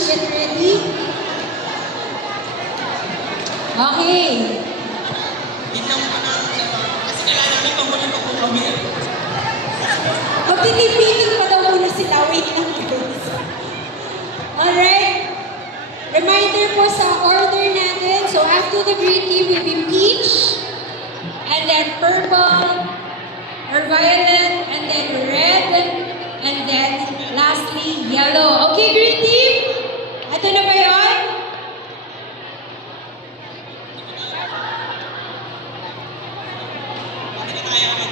Peach, get ready. Okay. Magtitipiding pa daw muna sila. Wait lang guys. Alright. Reminder po sa order natin. So after the green tea will be peach, and then purple, or violet, and then red, and then lastly yellow. Okay, green team? Ito na ba yun?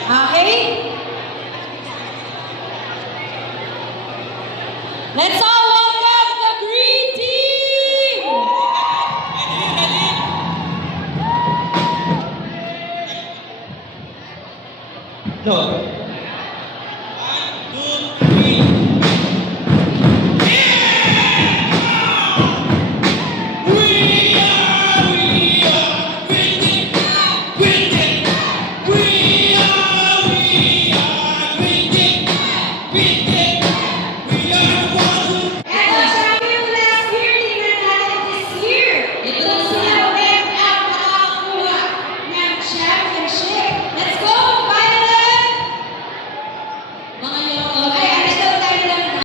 Okay? Let's all welcome the green team! No,